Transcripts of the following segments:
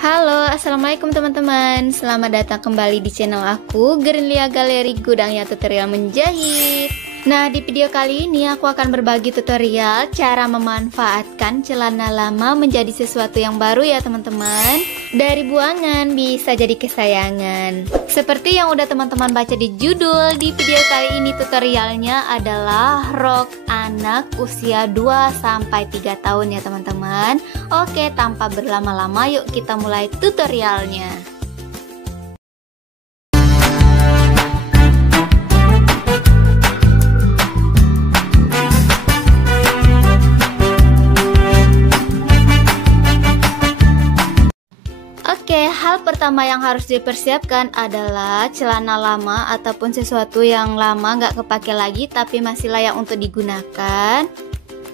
Halo, assalamualaikum teman-teman. Selamat datang kembali di channel aku, Gerinlia Galeri Gudangnya Tutorial Menjahit. Nah, di video kali ini aku akan berbagi tutorial cara memanfaatkan celana lama menjadi sesuatu yang baru ya teman-teman. Dari buangan bisa jadi kesayangan. Seperti yang udah teman-teman baca di judul, di video kali ini tutorialnya adalah rok anak usia 2-3 tahun ya teman-teman. Oke, tanpa berlama-lama yuk kita mulai tutorialnya. Oke, hal pertama yang harus dipersiapkan adalah celana lama ataupun sesuatu yang lama nggak kepake lagi tapi masih layak untuk digunakan.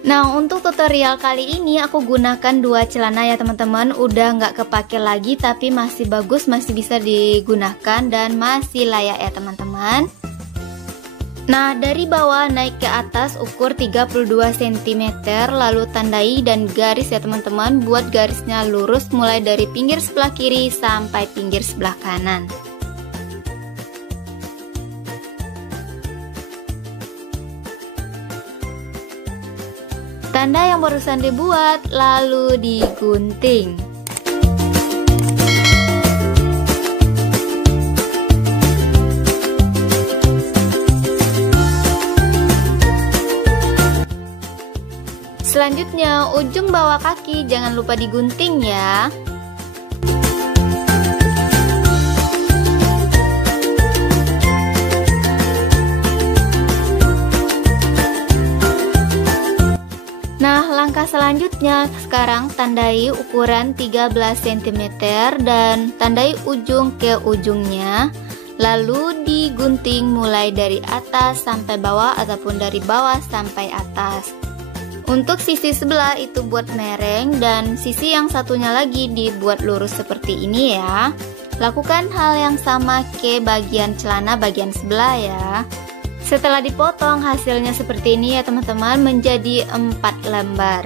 Nah, untuk tutorial kali ini aku gunakan dua celana ya teman-teman. Udah nggak kepake lagi tapi masih bagus, masih bisa digunakan dan masih layak ya teman-teman. Nah, dari bawah naik ke atas ukur 32 cm, lalu tandai dan garis ya teman-teman. Buat garisnya lurus mulai dari pinggir sebelah kiri sampai pinggir sebelah kanan. Tanda yang barusan dibuat lalu digunting. Selanjutnya, ujung bawah kaki jangan lupa digunting ya. Nah, langkah selanjutnya sekarang tandai ukuran 13 cm dan tandai ujung ke ujungnya. Lalu digunting mulai dari atas sampai bawah ataupun dari bawah sampai atas. Untuk sisi sebelah itu buat mereng dan sisi yang satunya lagi dibuat lurus seperti ini ya. Lakukan hal yang sama ke bagian celana bagian sebelah ya. Setelah dipotong hasilnya seperti ini ya teman-teman, menjadi 4 lembar.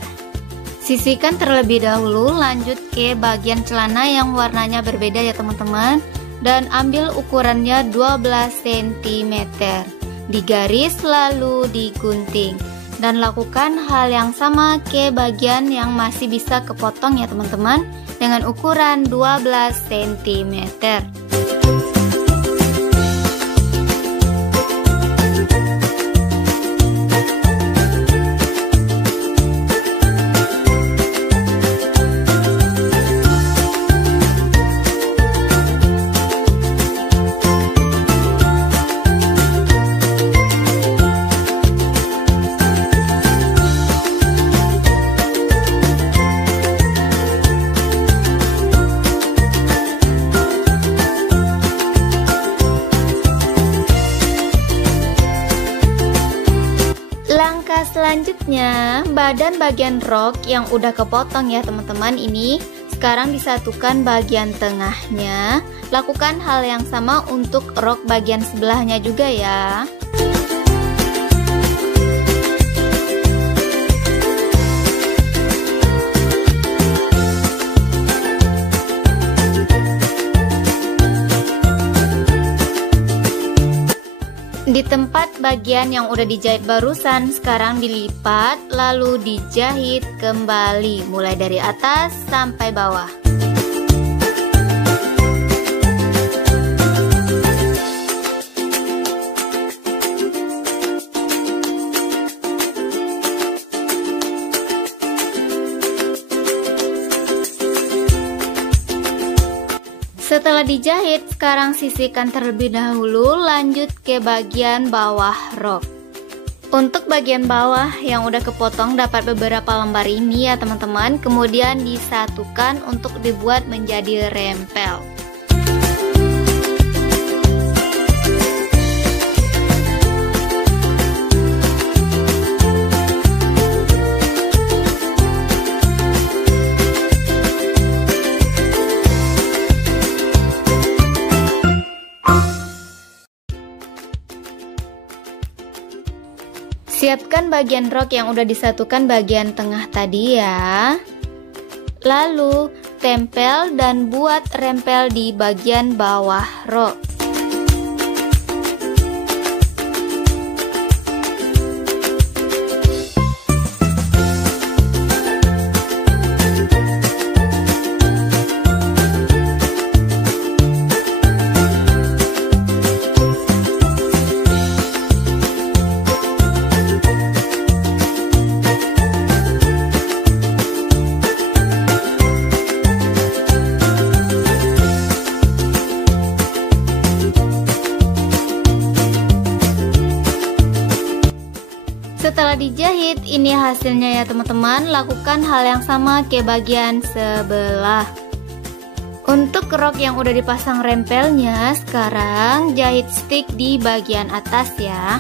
Sisihkan terlebih dahulu, lanjut ke bagian celana yang warnanya berbeda ya teman-teman. Dan ambil ukurannya 12 cm. Digaris lalu digunting. Dan lakukan hal yang sama ke bagian yang masih bisa kepotong ya teman-teman, dengan ukuran 12 cm. Langkah selanjutnya, badan bagian rok yang udah kepotong ya teman-teman ini sekarang disatukan bagian tengahnya. Lakukan hal yang sama untuk rok bagian sebelahnya juga ya. Di tempat bagian yang udah dijahit barusan, sekarang dilipat lalu dijahit kembali mulai dari atas sampai bawah. Setelah dijahit, sekarang sisihkan terlebih dahulu, lanjut ke bagian bawah rok. Untuk bagian bawah yang udah kepotong dapat beberapa lembar ini ya teman-teman, kemudian disatukan untuk dibuat menjadi rempel. Siapkan bagian rok yang udah disatukan bagian tengah tadi ya. Lalu tempel dan buat rempel di bagian bawah rok. Setelah dijahit, ini hasilnya ya teman-teman. Lakukan hal yang sama ke bagian sebelah. Untuk rok yang udah dipasang rempelnya, sekarang jahit stick di bagian atas ya.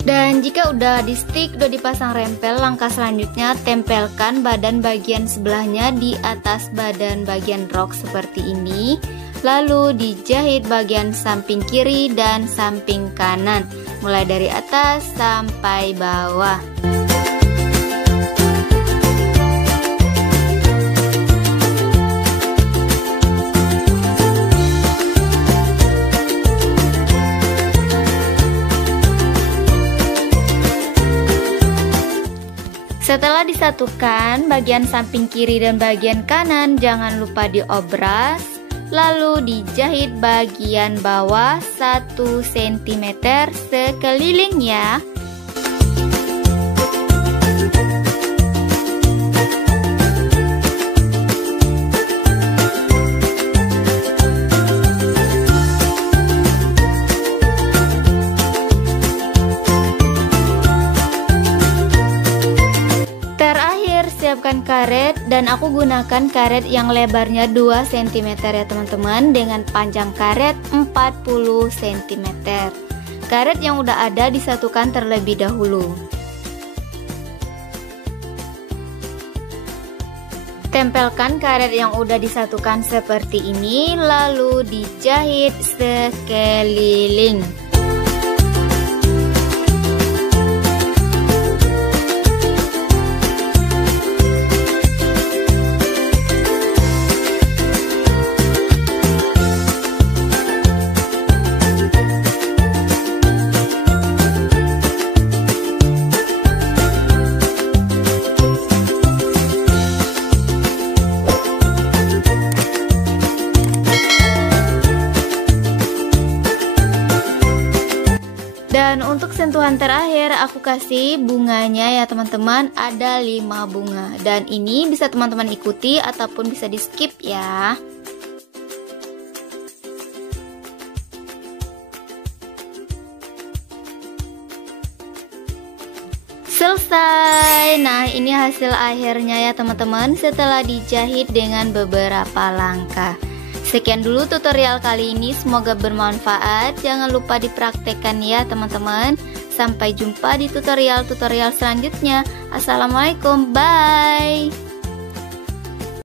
Dan jika udah di stick, udah dipasang rempel, langkah selanjutnya tempelkan badan bagian sebelahnya di atas badan bagian rok seperti ini. Lalu dijahit bagian samping kiri dan samping kanan, mulai dari atas sampai bawah. Setelah disatukan bagian samping kiri dan bagian kanan, jangan lupa diobras, lalu dijahit bagian bawah 1 cm sekeliling ya. Siapkan karet, dan aku gunakan karet yang lebarnya 2 cm ya teman-teman, dengan panjang karet 40 cm. Karet yang udah ada disatukan terlebih dahulu. Tempelkan karet yang udah disatukan seperti ini, lalu dijahit sekeliling. Dan untuk sentuhan terakhir aku kasih bunganya ya teman-teman, ada 5 bunga. Dan ini bisa teman-teman ikuti ataupun bisa di skip ya. Selesai. Nah, ini hasil akhirnya ya teman-teman setelah dijahit dengan beberapa langkah. Sekian dulu tutorial kali ini, semoga bermanfaat. Jangan lupa dipraktekkan ya teman-teman. Sampai jumpa di tutorial-tutorial selanjutnya. Assalamualaikum, bye.